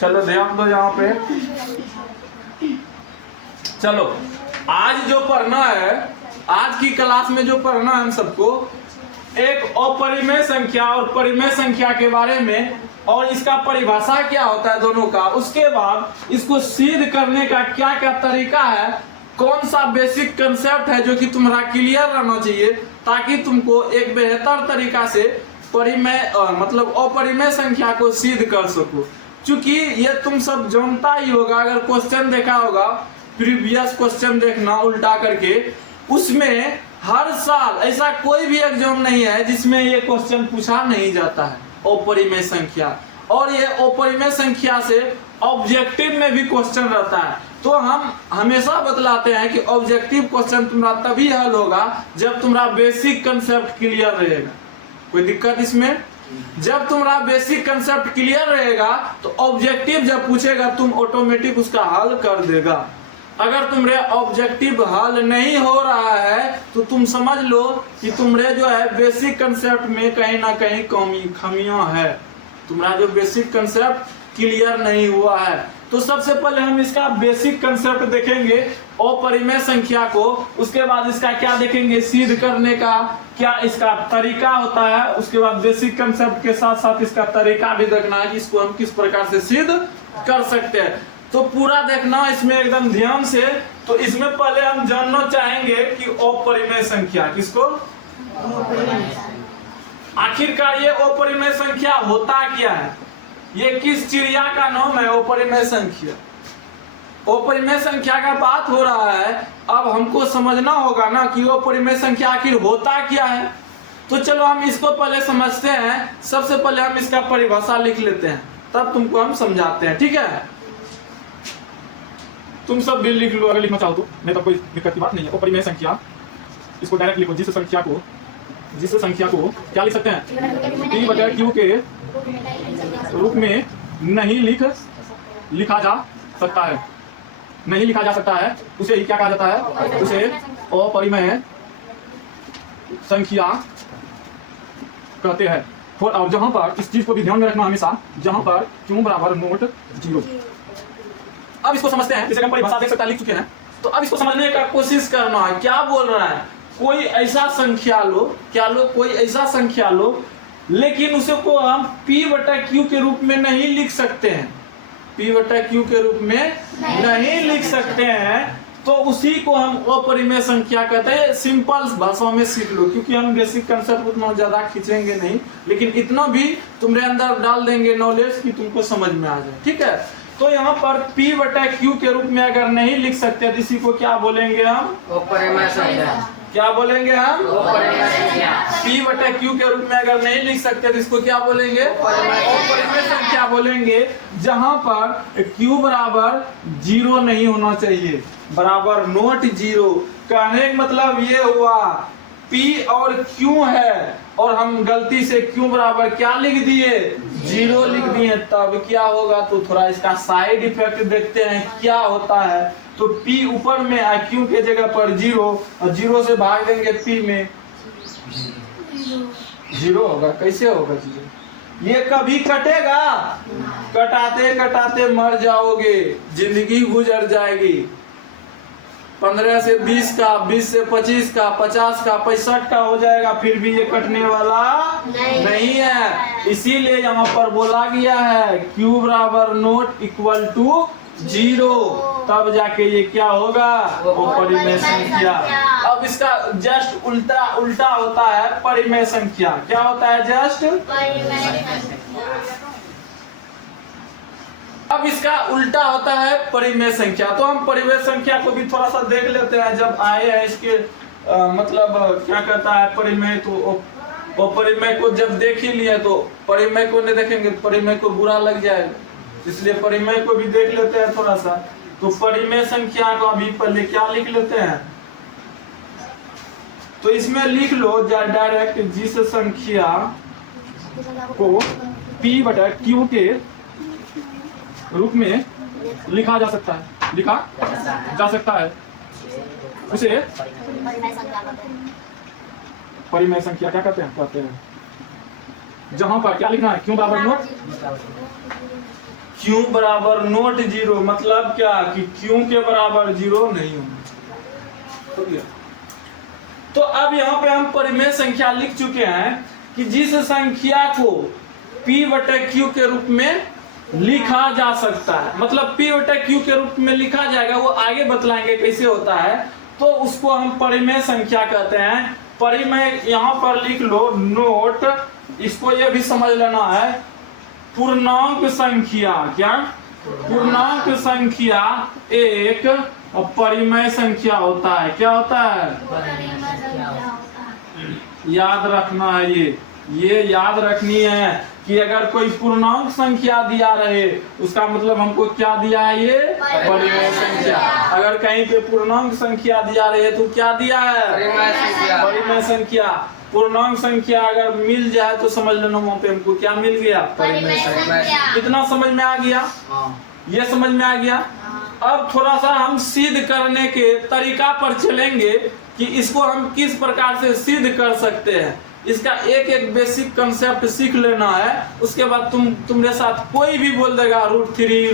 चलो ध्यान दो यहाँ पे। चलो आज जो पढ़ना है, आज की क्लास में जो पढ़ना है हम सबको, एक अपरिमेय संख्या और परिमेय संख्या के बारे में, और इसका परिभाषा क्या होता है दोनों का, उसके बाद इसको सिद्ध करने का क्या क्या तरीका है, कौन सा बेसिक कंसेप्ट है जो कि तुम्हारा क्लियर रहना चाहिए, ताकि तुमको एक बेहतर तरीका से परिमेय मतलब अपरिमेय संख्या को सिद्ध कर सको। क्योंकि ये तुम सब जानता ही होगा, अगर क्वेश्चन देखा होगा, प्रीवियस क्वेश्चन देखना उल्टा करके, उसमें हर साल ऐसा कोई भी एग्जाम नहीं है जिसमें ये क्वेश्चन पूछा नहीं जाता है अपरिमेय संख्या। और ये अपरिमेय संख्या से ऑब्जेक्टिव में भी क्वेश्चन रहता है। तो हम हमेशा बतलाते हैं कि ऑब्जेक्टिव क्वेश्चन तुम्हारा तभी हल होगा जब तुम्हारा बेसिक कंसेप्ट क्लियर रहेगा। कोई दिक्कत इसमें? जब तुम्हारा बेसिक कंसेप्ट क्लियर रहेगा तो ऑब्जेक्टिव जब पूछेगा तुम ऑटोमेटिक उसका हल कर देगा। अगर तुम्हारे ऑब्जेक्टिव हल नहीं हो रहा है तो तुम समझ लो कि तुम्हारे जो है बेसिक कंसेप्ट में कहीं ना कहीं खामियां है, तुम्हारा जो बेसिक कंसेप्ट क्लियर नहीं हुआ है। तो सबसे पहले हम इसका बेसिक कंसेप्ट देखेंगे अपरिमेय संख्या को, उसके बाद इसका क्या देखेंगे, सिद्ध करने का क्या इसका तरीका होता है, उसके बाद बेसिक कंसेप्ट के साथ साथ इसका तरीका भी देखना है, इसको हम किस प्रकार से सिद्ध कर सकते हैं। तो पूरा देखना इसमें एकदम ध्यान से। तो इसमें पहले हम जानना चाहेंगे कि अपरिमेय संख्या किसको, आखिरकार ये अपरिमेय संख्या होता क्या है, ये किस चिड़िया का नाम है अपरिमेय संख्या। अपरिमेय संख्या का बात हो रहा है, अब हमको समझना होगा ना कि अपरिमेय संख्या आखिर होता क्या है। तो चलो हम इसको पहले समझते हैं। सबसे पहले हम इसका परिभाषा लिख लेते हैं, तब तुमको हम समझाते हैं, ठीक है। तुम सब भी लिख लो अगर लिखना चाहो तो, नहीं तो कोई दिक्कत की बात नहीं है। अपरिमेय संख्या, इसको डायरेक्ट लिखो, जिस संख्या को क्या लिख सकते हैं, P/Q के रूप में नहीं लिखा जा सकता है, नहीं लिखा जा सकता है, उसे ही क्या कहा जाता है, उसे अपरिमेय संख्या कहते हैं। और जहां पर इस चीज को भी ध्यान में रखना हमेशा, जहां पर Q बराबर नॉट 0। अब इसको समझते हैं, जैसे हम परिभाषा देख सकते हैं, लिख चुके हैं। तो अब इसको समझने का कोशिश करना है, क्या बोल रहा है। कोई ऐसा संख्या लो, क्या लो, कोई ऐसा संख्या लो, लेकिन उसे को हम P/Q के रूप में नहीं लिख सकते हैं, P/Q के रूप में नहीं लिख सकते हैं, तो उसी को हम अपरिमेय संख्या कहते हैं। सिंपल भाषा में सीख लो, क्योंकि हम बेसिक कंसेप्ट उतना ज्यादा खींचेंगे नहीं, लेकिन इतना भी तुम्हारे अंदर डाल देंगे नॉलेज कि तुमको समझ में आ जाए, ठीक है। तो यहाँ पर P/Q के रूप में अगर नहीं लिख सकते तो इसी को क्या बोलेंगे हम, अपरिमेय संख्या। क्या बोलेंगे हम, अपरिमेय संख्या। P/Q के रूप में अगर नहीं लिख सकते तो इसको क्या बोलेंगे, अपरिमेय संख्या बोलेंगे। जहां पर Q बराबर 0 नहीं होना चाहिए, बराबर नॉट 0। कहने का मतलब ये हुआ P और Q है और हम गलती से Q बराबर क्या लिख दिए, 0 लिख दिए, तब क्या होगा। तो थोड़ा इसका साइड इफेक्ट देखते हैं क्या होता है। तो P ऊपर में Q के जगह पर 0, और 0 से भाग देंगे P में, 0 होगा। कैसे होगा 0? ये कभी कटेगा? कटाते कटाते मर जाओगे, जिंदगी गुजर जाएगी। 15 से 20 का, 20 से 25 का, 50 का, 65 का हो जाएगा, फिर भी ये कटने वाला नहीं है। इसीलिए यहाँ पर बोला गया है Q बराबर नॉट इक्वल टू 0, तब जाके ये क्या होगा, अपरिमेय संख्या। अब इसका जस्ट उल्टा होता है परिमेय संख्या। क्या होता है जस्ट, अब इसका उल्टा होता है परिमेय संख्या। तो हम परिमेय संख्या को भी थोड़ा सा देख लेते हैं। जब आए हैं इसके मतलब क्या कहता है परिमेय, तो परिमेय को जब देख ही लिया तो परिमेय को नहीं देखेंगे, परिमेय को बुरा लग जाएगा, इसलिए परिमेय को भी देख लेते हैं थोड़ा सा। तो परिमेय संख्या को अभी पहले क्या लिख लेते हैं, तो इसमें लिख लो डायरेक्ट, जिस संख्या को P/Q के रूप में लिखा जा सकता है, उसे परिमेय संख्या क्या कहते हैं। जहां पर क्या लिखना है, Q बराबर नॉट क्यू बराबर नोट जीरो, मतलब क्या कि क्यू के बराबर जीरो नहीं होना चाहिए। हो गया। तो अब यहाँ पे हम परिमेय संख्या लिख चुके हैं कि जिस संख्या को P बटे Q के रूप में लिखा जा सकता है, मतलब P बटे Q के रूप में लिखा जाएगा, वो आगे बतलाएंगे कैसे होता है, तो उसको हम परिमेय संख्या कहते हैं। परिमेय यहाँ पर लिख लो नोट, इसको ये भी समझ लेना है, पूर्णांक संख्या, क्या पूर्णांक संख्या एक और परिमेय संख्या होता है। क्या होता है? याद रखना है, ये याद रखनी है कि अगर कोई पूर्णांक संख्या दिया रहे उसका मतलब हमको क्या दिया है, ये परिमेय संख्या। अगर कहीं पे पूर्णांक संख्या दिया रहे तो क्या दिया है? परिमेय संख्या। पूर्णांक संख्या अगर मिल जाए तो समझ लेना वहां पे हमको क्या मिल गया? परिमेय संख्या। कितना समझ में आ गया? ये समझ में आ गया। अब थोड़ा सा हम सिद्ध करने के तरीका पर चलेंगे कि इसको हम किस प्रकार से सिद्ध कर सकते हैं। इसका एक एक बेसिक कंसेप्ट सीख लेना है, उसके बाद तुम्हारे साथ कोई भी बोल देगा √3,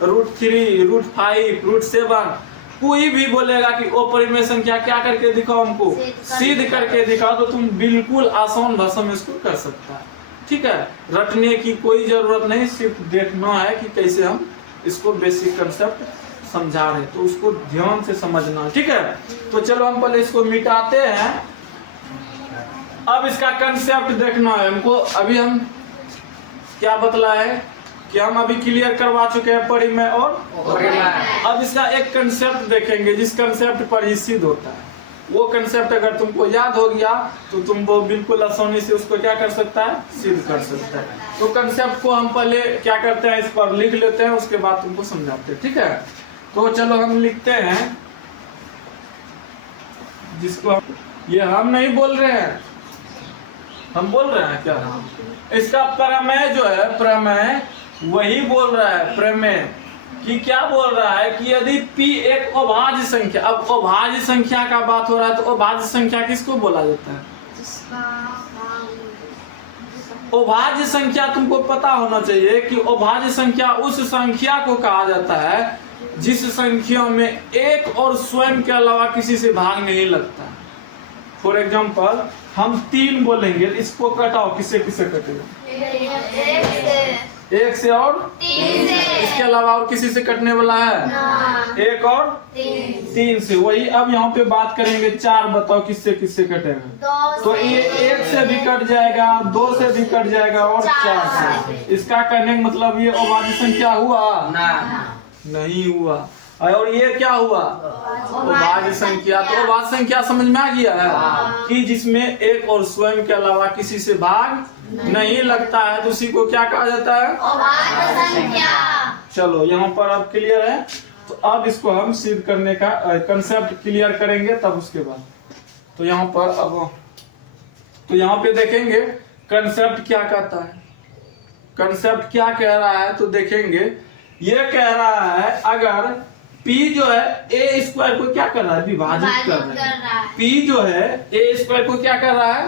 √3, √5, √7, कोई भी बोलेगा कि अपरिमेय संख्या क्या करके दिखाओ, हमको सिद्ध करके दिखाओ, तो तुम बिल्कुल आसान भाषा में इसको कर सकता है। ठीक है, रटने की कोई जरूरत नहीं, सिर्फ देखना है कि कैसे हम इसको बेसिक कंसेप्ट समझा रहे, तो उसको ध्यान से समझना। ठीक है, तो चलो हम पहले इसको मिटाते हैं। अब इसका कंसेप्ट देखना है हमको। अभी हम क्या बतलाए कि हम अभी क्लियर करवा चुके हैं परिमेय और अब इसका एक कंसेप्ट देखेंगे जिस कंसेप्ट पर ही सिद्ध होता है। वो कंसेप्ट अगर तुमको याद हो गया तो तुम वो बिल्कुल आसानी से उसको क्या कर सकता है, सिद्ध कर सकता है। तो कंसेप्ट को हम पहले क्या करते हैं, इस पर लिख लेते हैं, उसके बाद तुमको समझाते हैं। ठीक है, तो चलो हम लिखते हैं, जिसको ये हम नहीं बोल रहे हैं, हम बोल रहे हैं क्या? इसका प्रमेय जो है, प्रमेय वही बोल रहा है, प्रमेय कि क्या बोल रहा है कि यदि P एक अभाज्य संख्या, अब अभाज्य संख्या का बात हो रहा है, तो अभाज्य संख्या किसको बोला जाता है? अभाज्य संख्या तुमको पता होना चाहिए कि अभाज्य संख्या उस संख्या को कहा जाता है जिस संख्या में एक और स्वयं के अलावा किसी से भाग नहीं लगता। फॉर एग्जाम्पल हम 3 बोलेंगे, इसको कटाओ, किससे किससे कटेगा? एक से और 3 से। इसके अलावा और किसी से कटने वाला है? एक और 3 से। वही अब यहाँ पे बात करेंगे 4, बताओ किससे किससे कटेगा? तो ये 1 से भी कट जाएगा, 2 से भी कट जाएगा और 4 से। इसका कहने का मतलब ये अभाज्य संख्या हुआ? नहीं हुआ। और ये क्या हुआ? अभाज्य संख्या। तो अभाज्य संख्या समझ में आ गया है कि जिसमें एक और स्वयं के अलावा किसी से भाग नहीं लगता है, तो उसी को क्या कहा जाता है? अभाज्य संख्या। चलो यहाँ पर अब क्लियर है। तो अब इसको हम सिद्ध करने का कंसेप्ट क्लियर करेंगे, तब उसके बाद तो यहाँ पर अब तो यहाँ पे देखेंगे कंसेप्ट क्या कहता है, कंसेप्ट क्या कह रहा है। तो देखेंगे ये कह रहा है अगर P जो है a स्क्वायर को क्या कर रहा है? विभाजित कर रहा है। P जो है a स्क्वायर को क्या कर रहा है?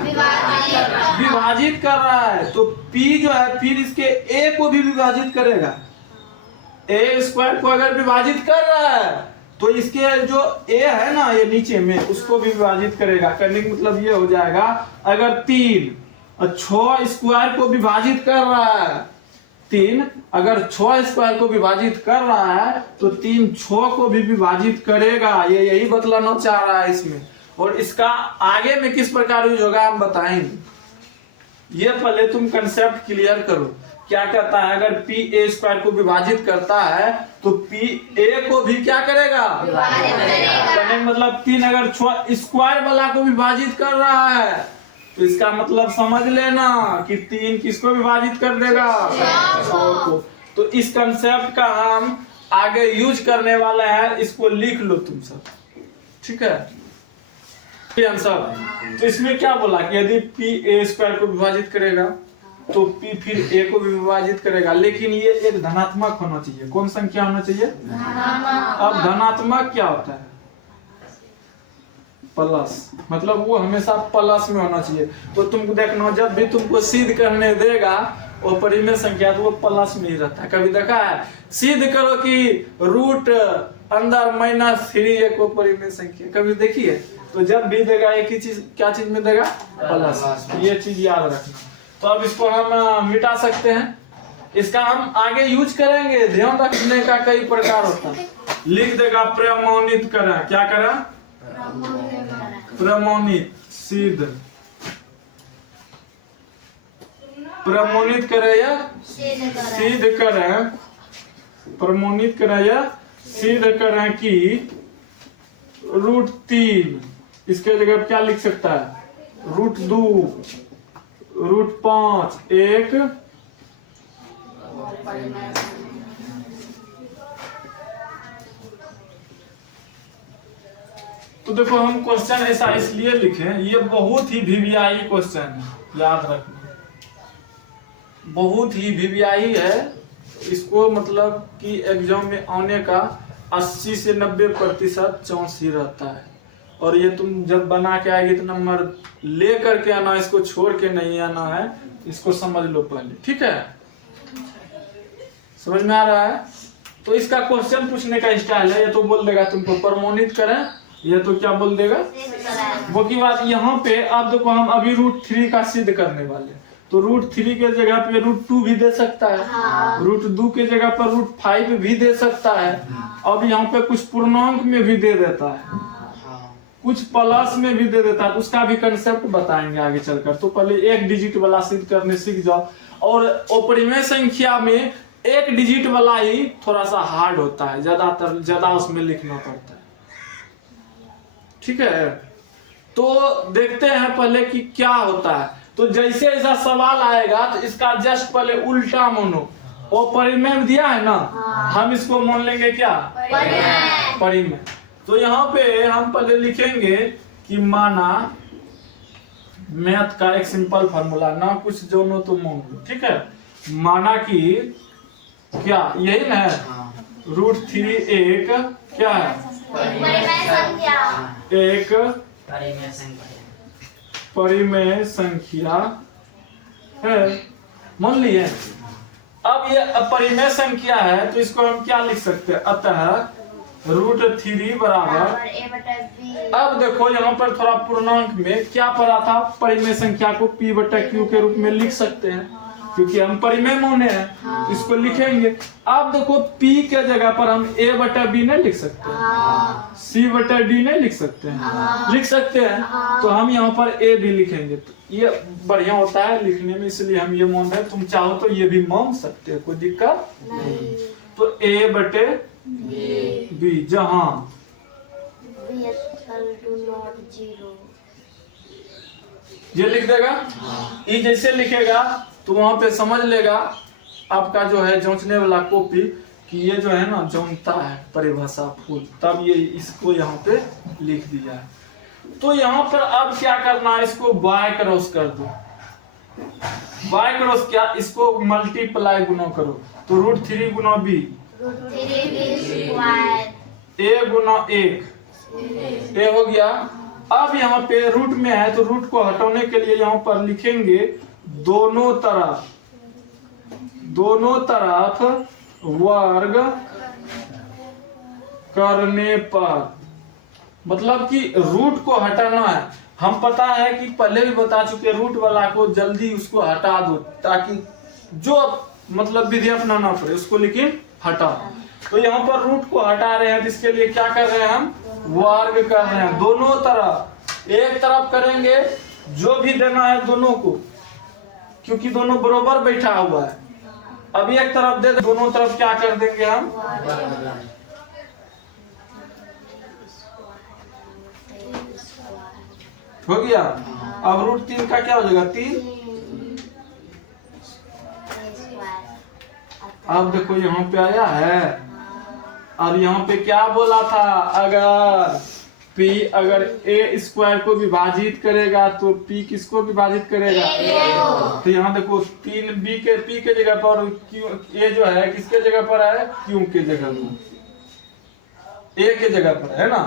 विभाजित कर रहा है। तो P जो है फिर इसके a को भी विभाजित करेगा। a स्क्वायर को अगर विभाजित कर रहा है तो इसके जो a है ना, ये नीचे में, उसको भी विभाजित करेगा। करने का मतलब ये हो जाएगा अगर 3 और 6 स्क्वायर को विभाजित कर रहा है, 3 अगर 6 स्क्वायर को विभाजित कर रहा है तो 3 6 को भी विभाजित करेगा। ये यही बतलाना चाह रहा है इसमें। और इसका आगे में किस प्रकार यूज होगा हम बताएंगे। ये पहले तुम कंसेप्ट क्लियर करो। क्या कहता है? अगर P a स्क्वायर को विभाजित करता है तो P a को भी क्या करेगा? करने मतलब 3 अगर 6 स्क्वायर वाला को विभाजित कर रहा है तो इसका मतलब समझ लेना कि 3 किसको विभाजित कर देगा? 6 को। तो इस कंसेप्ट का हम आगे यूज करने वाले हैं, इसको लिख लो तुम सब। ठीक है, आंसर। तो इसमें क्या बोला कि यदि P a स्क्वायर को विभाजित करेगा तो P फिर a को भी विभाजित करेगा, लेकिन ये एक धनात्मक होना चाहिए। कौन संख्या होना चाहिए? अब धनात्मक क्या होता है? प्लस, मतलब वो हमेशा प्लस में होना चाहिए। तो तुमको देखना, जब भी तुमको सिद्ध करने देगा अपरिमेय संख्या तो वो प्लस में ही रहता है। कभी देखा है? सिद्ध करो कि रूट अंदर -3 एक अपरिमेय संख्या, कभी देखी है? तो जब भी देगा एक ही चीज, क्या चीज में देगा? प्लस। ये चीज याद रखना। तो अब इसको हम मिटा सकते हैं। इसका हम आगे यूज करेंगे। ध्यान रखने का कई प्रकार होता है। लिख देगा प्रमाणित करें। क्या करें? प्रमाणित। सिद्ध। प्रमाणित करें या सिद्ध करें। प्रमाणित करें या सिद्ध करें कि √3 इसके जगह क्या लिख सकता है? √2 √5 एक तो देखो हम क्वेश्चन ऐसा इसलिए लिखे, ये बहुत ही वीवीआई क्वेश्चन है, याद रखना। बहुत ही वीवीआई है। इसको मतलब कि एग्जाम में आने का 80 से 90% चांस ही रहता है। और ये तुम जब बना के आएगी तो नंबर ले करके आना, इसको छोड़ के नहीं आना है। इसको समझ लो पहले, ठीक है? समझ में आ रहा है? तो इसका क्वेश्चन पूछने का स्टाइल है। ये तो बोल देगा तुमको प्रमाणित करें, ये तो क्या बोल देगा? वो की बात यहाँ पे। अब देखो हम अभी √3 का सिद्ध करने वाले, तो √3 के जगह पे √2 भी दे सकता है। √2 के जगह पर √5 भी दे सकता है। अब यहाँ पे कुछ पूर्णांक में भी दे देता है, कुछ प्लस में भी दे देता है। तो उसका भी कंसेप्ट बताएंगे आगे चलकर। तो पहले एक डिजिट वाला सिद्ध करने सीख जाओ। और अपरिमेय संख्या में एक डिजिट वाला ही थोड़ा सा हार्ड होता है, ज्यादा उसमें लिखना पड़ता है, ठीक है? तो देखते हैं पहले कि क्या होता है। तो जैसे ऐसा सवाल आएगा तो इसका जस्ट पहले उल्टा मानो। वो परिमेय दिया है ना, हम इसको मान लेंगे क्या? परिमेय। तो यहाँ पे हम पहले लिखेंगे कि माना, मैथ का एक सिंपल फार्मूला, ना कुछ जोनो तो मान लो, ठीक है? माना कि क्या, यही ना है? √3 एक क्या है? एक परिमेय संख्या है, मान लिए। अब ये अपरिमेय संख्या है तो इसको हम क्या लिख सकते हैं? अतः √3 बराबर, अब देखो यहाँ पर थोड़ा पूर्णांक में क्या पढ़ा था? परिमेय संख्या को P/Q के रूप में लिख सकते हैं, क्योंकि हम परिमेय माने हैं। इसको लिखेंगे। अब देखो P के जगह पर हम A/B नहीं लिख सकते, C/D नहीं लिख सकते हैं? लिख सकते हैं। तो हम यहाँ पर A भी लिखेंगे। तो ये बढ़िया होता है लिखने में, इसलिए हम ये मान रहे हैं। तुम चाहो तो ये भी मान सकते हो, कोई दिक्कत नहीं। तो A/B जहां ये लिख देगा। ये जैसे लिखेगा तो वहां पे समझ लेगा आपका जो है जांचने वाला कॉपी कि ये जो है ना जानता है परिभाषा फुल, तब ये इसको यहाँ पे लिख दिया है। तो यहाँ पर अब क्या करना है? इसको बाय क्रॉस कर दो। बाय क्रॉस क्या? इसको मल्टीप्लाई गुना करो। तो √3 गुना B, A गुना 1, A हो गया। अब यहाँ पे रूट में है तो रूट को हटाने के लिए यहाँ पर लिखेंगे दोनों तरफ वर्ग करने पर, मतलब कि रूट को हटाना है। हम पता है कि पहले भी बता चुके, रूट वाला को जल्दी उसको हटा दो ताकि जो मतलब विधि अपनाना पड़े उसको, लेकिन हटा। तो यहाँ पर रूट को हटा रहे हैं, जिसके लिए क्या कर रहे हैं? हम वर्ग कर रहे हैं। दोनों तरफ, एक तरफ करेंगे जो भी देना है दोनों को, क्योंकि दोनों बराबर बैठा हुआ है। अब एक तरफ दे, दोनों तरफ क्या कर देंगे हम? हो गया। अब √3 का क्या हो जाएगा? 3। अब देखो यहाँ पे आया है, और यहाँ पे क्या बोला था? अगर P अगर A² को विभाजित करेगा तो P किसको विभाजित करेगा? तो यहाँ देखो 3B के P के जगह पर Q, A जो है किसके जगह पर है? Q के जगह पर। ए के जगह पर, है ना।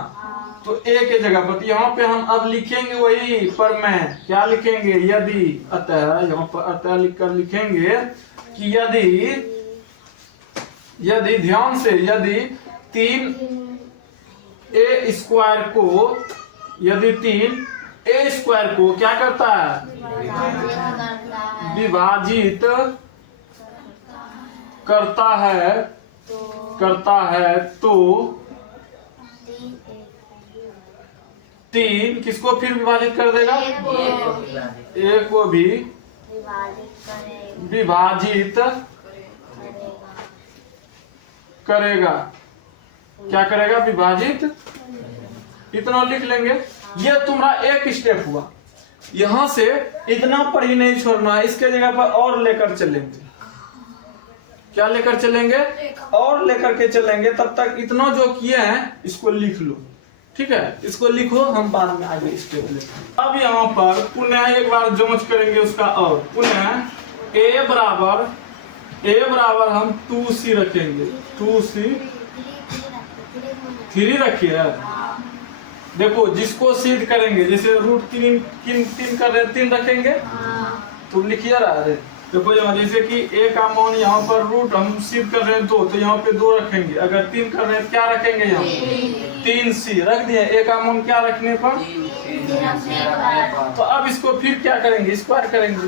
तो ए के जगह पर यहाँ पे हम अब लिखेंगे वही पर मैं क्या लिखेंगे, यदि, अतः, यहाँ पर अतः लिखकर लिखेंगे कि यदि ध्यान से, यदि 3a स्क्वायर को, यदि 3a स्क्वायर को क्या करता है, विभाजित करता है तो 3 किसको फिर विभाजित कर देगा, ए को भी विभाजित करेगा। क्या करेगा, विभाजित। इतना लिख लेंगे। ये तुम्हारा एक स्टेप हुआ। यहां से इतना पर ही नहीं छोड़ना है, इसके जगह पर और लेकर चलेंगे। क्या लेकर चलेंगे, और लेकर के चलेंगे। तब तक इतना जो किए हैं इसको लिख लो, ठीक है। इसको लिखो, हम बाद में आगे स्टेप लेंगे। अब यहाँ पर पुनः एक बार जांच करेंगे उसका। और पुनः a बराबर हम 2c रखेंगे। 2c 3 रखिए। देखो जिसको सिद्ध करेंगे, जैसे रूट 3 कर रहे 3 रखेंगे, तो लिखिए रहा है। देखो यहाँ जैसे कि a का मान यहाँ पर रूट हम सिद्ध कर रहे हैं 2, तो यहाँ पे 2 रखेंगे। अगर 3 कर रहे हैं क्या रखेंगे, यहाँ 3c रख दिए। a का मान क्या रखने पर, तो अब इसको फिर क्या करेंगे, स्क्वायर करेंगे।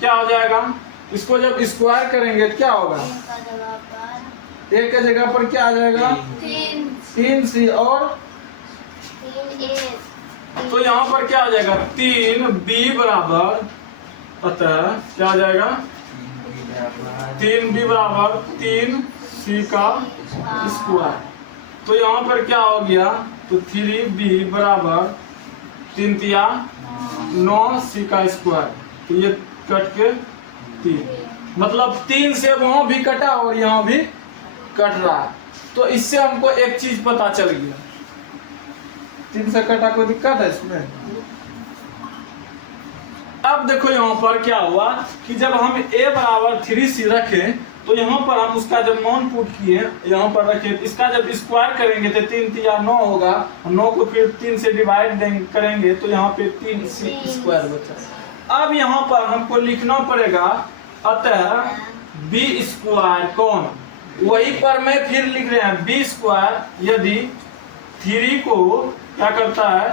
क्या हो जाएगा, इसको जब स्क्वायर करेंगे क्या होगा, a के जगह पर क्या आ जाएगा, 3c और तो यहाँ पर क्या आ जाएगा, 3b बराबर, अतः क्या आ जाएगा, 3b बराबर 3c का स्क्वायर। तो यहाँ पर क्या हो गया, तो 3b बराबर 3 तिया 9c का स्क्वायर। तो ये कट के 3, मतलब 3 से वहां भी कटा और यहाँ भी कट रहा है। तो इससे हमको एक चीज पता चल गया, 3 से कटा, कोई दिक्कत है इसमें। अब देखो यहाँ पर क्या हुआ कि जब हम a बराबर 3c रखे, तो यहाँ पर हम उसका जब मान पुट किए, यहाँ पर रखे, इसका जब स्क्वायर करेंगे तो 3 तिया 9 होगा। 9 को फिर 3 से डिवाइड करेंगे तो यहाँ पे 3c स्क्वायर बचा। अब यहाँ पर हमको लिखना पड़ेगा, अतः b स्क्वायर कौन, वही पर मैं फिर लिख रहे हैं b स्क्वायर, यदि 3 को क्या करता है,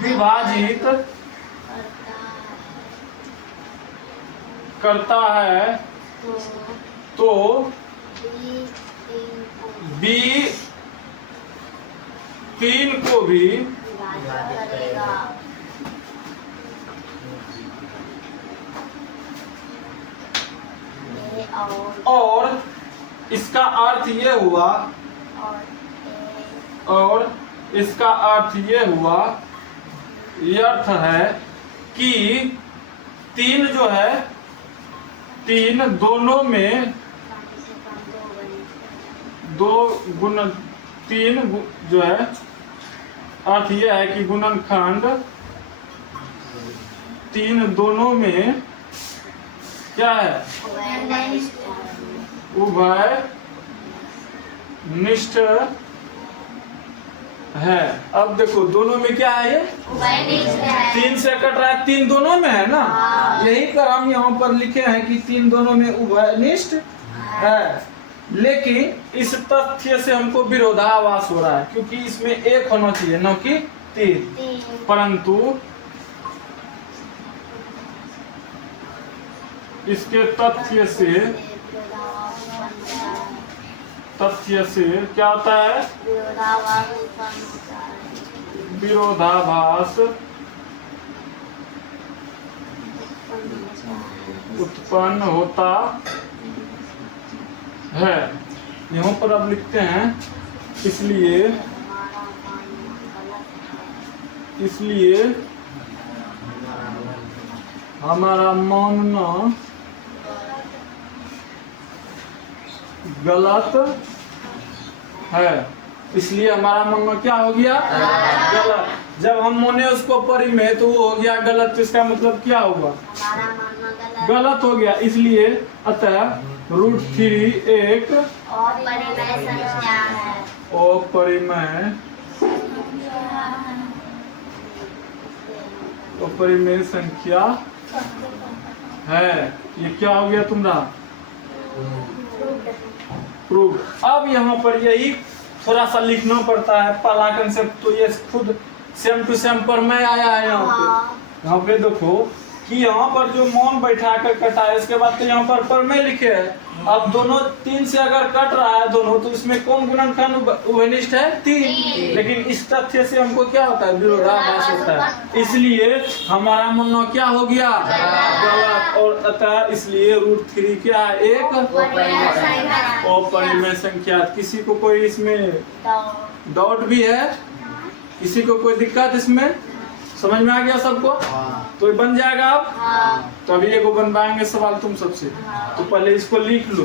विभाजित करता है तो b 3 को भी और इसका अर्थ ये हुआ, और इसका अर्थ ये हुआ, ये अर्थ है कि 3 जो है, 3 दोनों में 2 गुणन 3 जो है, अर्थ ये है कि गुणनखंड 3 दोनों में क्या है, उभय निष्ठ है। अब देखो दोनों में क्या है, ये 3 से कट रहा है, 3 दोनों में है ना। यही पर हम यहाँ पर लिखे हैं कि 3 दोनों में उभयनिष्ठ है। लेकिन इस तथ्य से हमको विरोधाभास हो रहा है, क्योंकि इसमें 1 होना चाहिए न कि 3। परंतु इसके तथ्य से क्या होता है, विरोधाभास उत्पन्न होता है। यहाँ पर अब लिखते हैं, इसलिए हमारा मानना गलत है। इसलिए हमारा मानना क्या हो गया, गलत। जब हम माने उसको परिमेय तो वो हो गया गलत। तो इसका मतलब क्या होगा, गलत हो गया। इसलिए अतः √3 एक अपरिमेय संख्या है। अपरिमेय संख्या है। ये क्या हो गया तुम्हारा? प्रूफ। अब यहाँ पर यही थोड़ा सा लिखना पड़ता है पहला कंसेप्ट, तो ये खुद सेम टू सेम पर मैं आया है यहाँ पे देखो कि यहाँ पर जो मौन बैठा कर कटा है, इसके बाद तो यहाँ पर मैं लिखे है। अब दोनों 3 से अगर कट रहा है दोनों, तो इसमें कौन गुणनखंड उभयनिष्ठ है? 3। लेकिन इस तथ्य से हमको क्या होता है? विरोधाभास होता है। इसलिए हमारा मानना क्या हो गया? गलत। और अतः इसलिए √3 क्या है? एक अपरिमेय संख्या। किसी को कोई इसमें डाउट भी है? किसी को कोई दिक्कत इसमें? समझ में आ गया सबको? तो ये बन जाएगा अब। तो अभी एगो बनवाएंगे सवाल तुम सबसे, तो पहले इसको लिख लो।